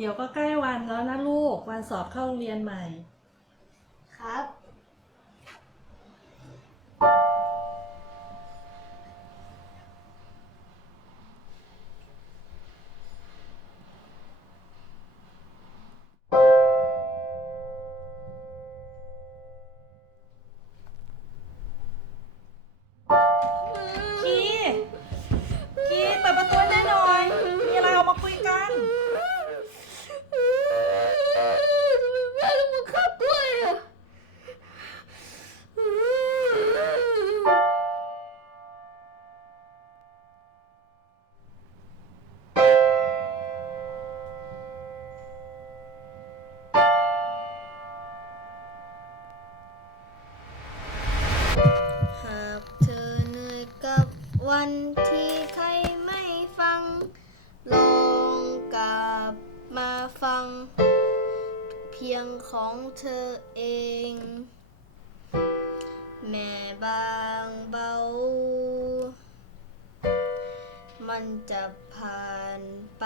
ดี๋ยวก็ใกล้วันแล้วนะลูก วันสอบเข้าโรงเรียนใหม่ ครับ คีคีเปิดประตูให้แม่หน่อย มีอะไรเอามาคุยกัน วันที่ใครไม่ฟัง ลองกลับมาฟัง เพียงของเธอเอง แม่บางเบา มันจะผ่านไป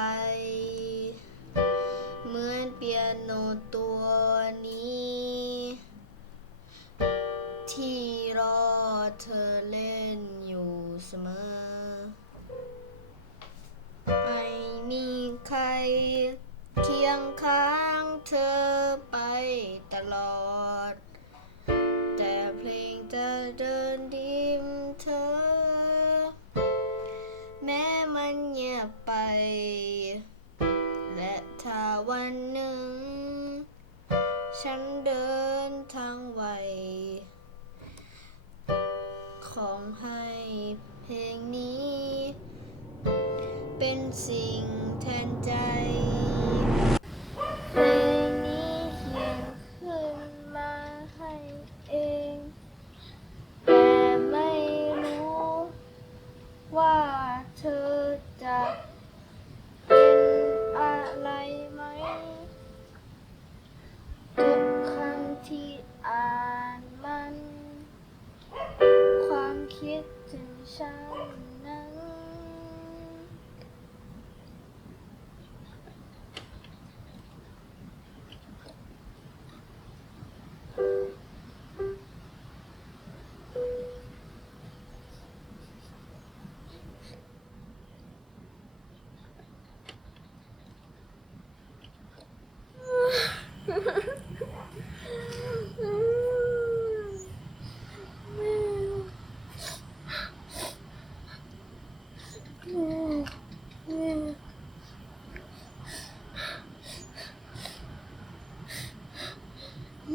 เหมือนเปียโนตัวนี้ ที่ วันหนึ่ง ฉันเดินทางไว ของให้เพลงนี้ เป็นสิ่งแทนใจ คิดถึงฉันนั้น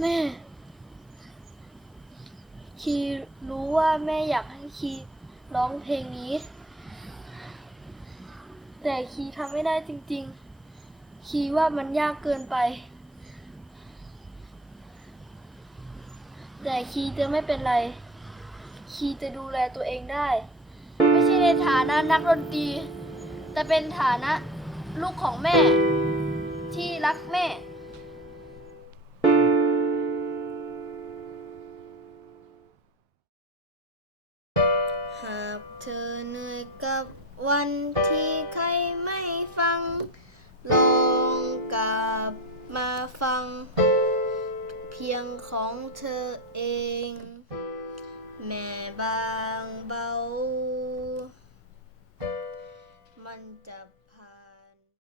แม่ คีรู้ว่าแม่อยากให้คีร้องเพลงนี้ แต่คีทำไม่ได้จริง ๆ คีว่ามันยากเกินไป แต่คีจะไม่เป็นไร คีจะดูแลตัวเองได้ ไม่ใช่ในฐานะนักดนตรี แต่เป็นฐานะลูกของแม่ที่รักแม่ เธอเหนื่อยกับวันที่ใครไม่ฟัง ลองกลับมาฟัง เพียงของเธอเอง แม่บางเบา มันจะ